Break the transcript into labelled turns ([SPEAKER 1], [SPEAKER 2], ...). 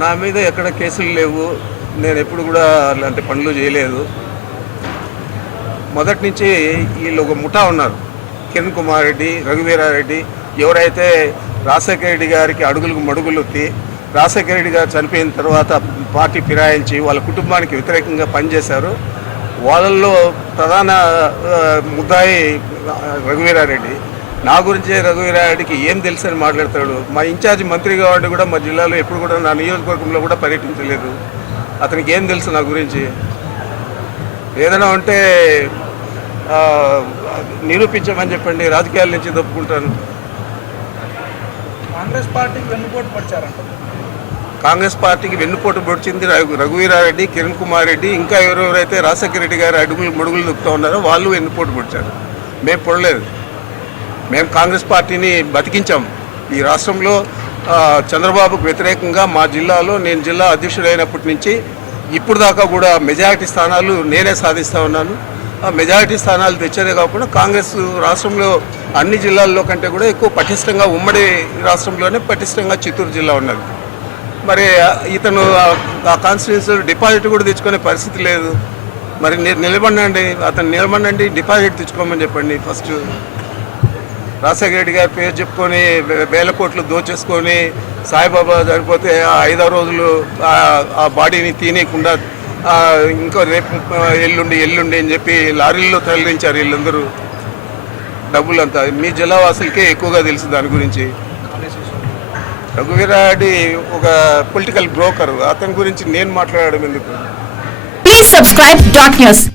[SPEAKER 1] నా మీద ఎక్కడ కేసులు లేవు. నేను ఎప్పుడు కూడా అలాంటి పనులు చేయలేదు. మొదటి నుంచి వీళ్ళు ఒక ముఠా ఉన్నారు. కిరణ్ కుమార్ రెడ్డి రఘువీరారెడ్డి ఎవరైతే రాజశేఖర రెడ్డి గారికి అడుగులకు మడుగులు ఎత్తి రాజశేఖర రెడ్డి గారు చనిపోయిన తర్వాత పార్టీ ఫిరాయించి వాళ్ళ కుటుంబానికి వ్యతిరేకంగా పనిచేశారు. వాళ్ళల్లో ప్రధాన ముద్దాయి రఘువీరారెడ్డి. నా గురించే రఘువీరారెడ్డికి ఏం తెలుసు అని మాట్లాడతాడు? మా ఇన్ఛార్జ్ మంత్రిగా ఉండి కూడా మా జిల్లాలో ఎప్పుడు కూడా నా నియోజకవర్గంలో కూడా పర్యటించలేదు. అతనికి ఏం తెలుసు నా గురించి? ఏదైనా ఉంటే నిరూపించమని చెప్పండి రాజకీయాల నుంచి తప్పుకుంటాను
[SPEAKER 2] కాంగ్రెస్ పార్టీకి వెన్నుపోటు పడిచారంట.
[SPEAKER 1] కాంగ్రెస్ పార్టీకి వెన్నుపోటు పొడిచింది రఘు రఘువీరారెడ్డి కిరణ్ కుమార్ రెడ్డి ఇంకా ఎవరెవరైతే రాజశేఖర రెడ్డి గారు అడుగులు ముడుగులు దుక్కుతూ ఉన్నారో వాళ్ళు వెన్నుపోటు పొడిచారు. మేము పొడలేదు. మేము కాంగ్రెస్ పార్టీని బతికించాం. ఈ రాష్ట్రంలో చంద్రబాబుకు వ్యతిరేకంగా మా జిల్లాలో నేను జిల్లా అధ్యక్షుడైనప్పటి నుంచి ఇప్పుడు దాకా కూడా మెజారిటీ స్థానాలు నేనే సాధిస్తూ ఉన్నాను. ఆ మెజారిటీ స్థానాలు తెచ్చేదే కాకుండా కాంగ్రెస్ రాష్ట్రంలో అన్ని జిల్లాల్లో కంటే కూడా ఎక్కువ పటిష్టంగా ఉమ్మడి రాష్ట్రంలోనే పటిష్టంగా చిత్తూరు జిల్లా ఉన్నది. మరి ఇతను ఆ- ఆ కాన్స్టిట్యూన్సీ డిపాజిట్ కూడా తెచ్చుకునే పరిస్థితి లేదు. మరి నిలబడండి అతను నిలబడండి డిపాజిట్ తెచ్చుకోమని చెప్పండి ఫస్ట్. రాజశేఖర రెడ్డి గారి పేరు చెప్పుకొని వేల కోట్లు దోచేసుకొని సాయిబాబా చనిపోతే ఐదో రోజులు ఆ- బాడీని తినేయకుండా ఇంకో రేపు ఎల్లుండి ఎల్లుండి అని చెప్పి లారీల్లో తరలించారు వీళ్ళందరూ. డబ్బులంతా. మీ జలవాసులకే ఎక్కువగా తెలుసు దాని గురించి. రఘువీరారెడ్డి ఒక పొలిటికల్ బ్రోకర్. అతని గురించి నేను మాట్లాడడం ఎందుకు?
[SPEAKER 3] Please subscribe dot news